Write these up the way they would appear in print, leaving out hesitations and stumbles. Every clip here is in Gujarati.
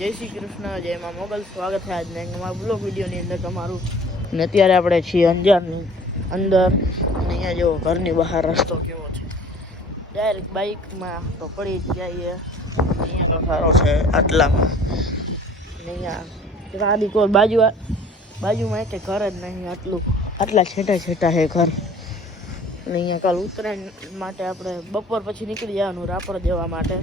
જય શ્રી કૃષ્ણ, જય માં મોગલ. સ્વાગત છે આજના અમારા બ્લોગ વિડીયોની અંદર તમારું. અને અત્યારે આપણે છીએ અંજારની અંદર. અને અહીંયા જો ઘરની બહાર રસ્તો કેવો છે, ડાયરેક્ટ બાઇકમાં તો પડી જ જઈએ. અહીંયા તો સારો છે આટલામાં. અને અહીંયા ગાડી કોઈ બાજુમાં એક ઘર જ નહીં, આટલા છેટા છે ઘર. અને અહીંયા કાલ ઉત્તરાયણ માટે આપણે બપોર પછી નીકળી જવાનું રાપર જવા માટે.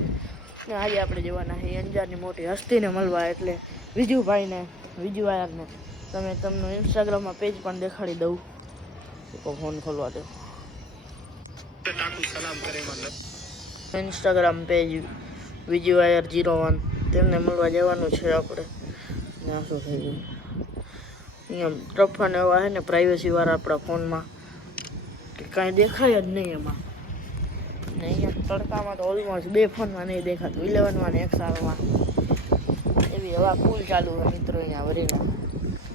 ને આજે આપણે જવાના છે અંજારની મોટી હસ્તીને મળવા, એટલે વિજુભાઈને, વિજુવાયરને. તમને ઇન્સ્ટાગ્રામમાં પેજ પણ દેખાડી દઉં. ફોન ખોલવા દો. ઇન્સ્ટાગ્રામ પેજ વિજુવાયર 01, તેમને મળવા જવાનું છે આપણે. ત્યાં શું થઈ ગયું અહીંયા ટ્રફન એવા છે ને પ્રાઇવેસી વાળા આપણા ફોનમાં કે કાંઈ દેખાય જ નહીં એમાં. ને અહીંયા તડકામાં તો ઓલમોસ્ટ 2 ફોનમાં નહીં દેખાતું, 11માં ને XR-માં. એવી હવા ફૂલ ચાલુ હોય મિત્રો અહીંયા વરીને.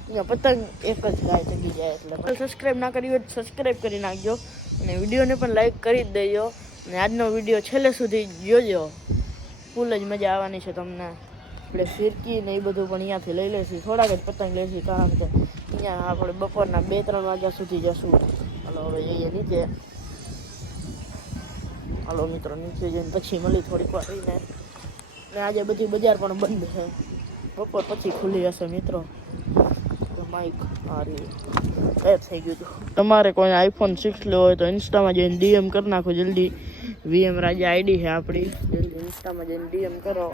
અહીંયા પતંગ એક જ ગાય ચગી જાય. એટલે સબસ્ક્રાઈબ ના કરી હોય તો સબસ્ક્રાઈબ કરી નાખજો, અને વિડીયોને પણ લાઈક કરી જ દેજો. અને આજનો વિડીયો છેલ્લે સુધી જોજો, ફૂલ જ મજા આવવાની છે તમને. આપણે ફિરકી ને એ બધું પણ અહીંયાથી લઈ લઈશું, થોડાક જ પતંગ લઈશું, કારણ કે અહીંયા આપણે બપોરના 2-3 વાગ્યા સુધી જશું. હાલો હવે જઈએ નીચે. હાલો મિત્રો નીચે જઈને પછી મળી થોડીક વાર રહીને. ને આજે બધી બજાર પણ બંધ છે, બપોર પછી ખુલ્લી હશે મિત્રો. માઇક હારી એ થઈ ગયું હતું. તમારે કોઈ iPhone 6 લેવો હોય તો ઇન્સ્ટામાં જઈને DM કરી નાખો જલ્દી. VM રાજા આઈડી છે આપણી, જલ્દી ઇન્સ્ટામાં જઈને DM કરો.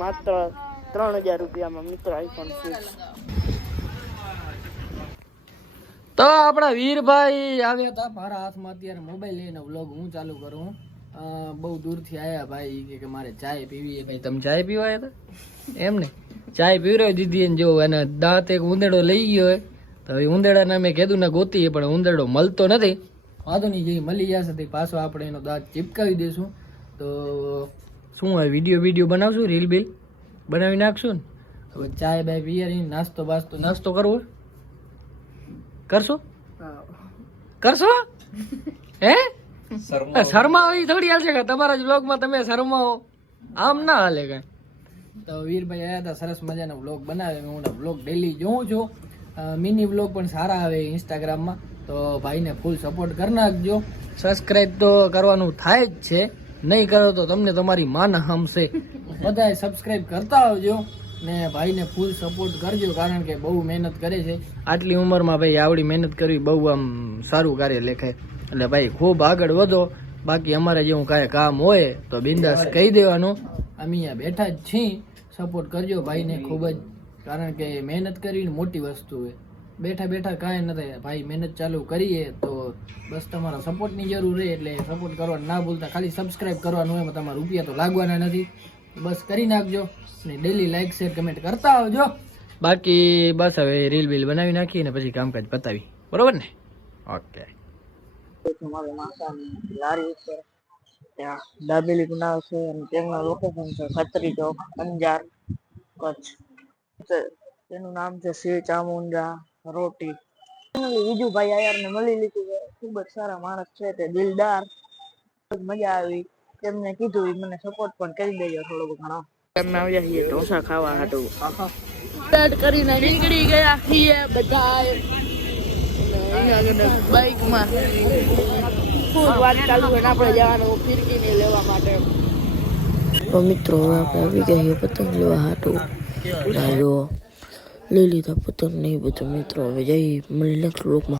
માત્ર 3000 રૂપિયામાં મિત્રો iPhone 6. તો આપણા વીરભાઈ આવ્યા હતા મારા હાથમાં અત્યારે મોબાઈલ લઈને વ્લોગ હું ચાલુ કરું. બહુ દૂરથી આવ્યા ભાઈ કે મારે ચાય પીવી. ભાઈ તમે ચાય પીવા આવ્યા હતા? એમ ને ચાય પીવરાવી દીધી એને. જો એને દાંત એક ઉંદેડો લઈ ગયો હોય તો હવે ઉંદેડાને મેં કીધું ને ગોતીએ, પણ ઉંદેડો મળતો નથી. વાંધો નહીં, જે મળી જશે તે પાછો આપણે એનો દાંત ચીપકાવી દઈશું. તો શું હોય, વિડીયો બનાવશું, રીલ બીલ બનાવી નાખશું ને. હવે ચાય બાય પીએ, નાસ્તો કરવો કરશો હે? શરમાવો એ થોડી હાલશે કે તમારા જ વ્લોગમાં તમે શરમાવો, આમ ના હાલે કઈ. તો વીરભાઈ આવ્યા હતા, સરસ મજાનો વ્લોગ બનાવે. હું વ્લોગ ડેલી જોઉં છું, મિની વ્લોગ પણ સારા આવે ઇન્સ્ટાગ્રામમાં. તો ભાઈને ફૂલ સપોર્ટ કરી નાખજો. સબસ્ક્રાઈબ તો કરવાનું થાય જ છે, નહીં કરો તો તમને તમારી માન હમશે. બધાએ સબસ્ક્રાઈબ કરતા આવજો ને ભાઈને ફૂલ સપોર્ટ કરજો, કારણ કે બહુ મહેનત કરે છે. આટલી ઉંમરમાં ભાઈ આવડી મહેનત કરવી બહુ આમ સારું કાર્ય લેખાય. એટલે ભાઈ ખૂબ આગળ વધો. બાકી અમારે જેવું કાંઈ કામ હોય તો બિંદાસ કહી દેવાનું, અમે અહીંયા બેઠા જ છીએ. સપોર્ટ કરજો ભાઈને ખૂબ જ, કારણ કે મહેનત કરવી મોટી વસ્તુ હોય. બેઠા કાંઈ ન થાય ભાઈ, મહેનત ચાલુ કરીએ તો બસ તમારા સપોર્ટની જરૂર રહે. એટલે સપોર્ટ કરવાનું ના ભૂલતા, ખાલી સબસ્ક્રાઈબ કરવાનું હોય, તમારા રૂપિયા તો લાગવાના નથી. બસ કરી નાખજો ને ડેલી લાઈક શેર કમેન્ટ કરતા આવજો. બાકી બસ હવે રીલ બીલ બનાવી નાખી ને પછી કામકાજ પતાવી, બરોબર ને? ઓકે. મારે માતાની લારી ઉપર ત્યાં દાબેલી બનાવે છે, અને તેમનું લોકેશન છે ખત્રી ચોક, અંજાર, કચ્છ. તેનું નામ છે શ્રી ચામુંડા રોટી. વિજુભાઈ આયરને મળી લીધું છે, ખૂબ જ સારા માણસ છે તે, દિલદાર. મજા આવી. તેમને કીધું મને સપોર્ટ પણ કરી દેજો થોડો ઘણો. અમે આવ્યા છીએ ઢોસા ખાવા હાટું. સ્ટાર્ટ કરીને નીકળી ગયા છીએ બધા. બાઇકમાં ફૂલ વાત ચાલુ હોય, આપણે જવાનું ફિરકીને લેવા માટે. તો મિત્રો હવે આપણે આવી ગયા પતંગ લેવા હાટું. લઈ લીધા પતંગ નહીં બધું મિત્રો. હવે જઈ મળી નેક્સ્ટ વ્લોગમાં.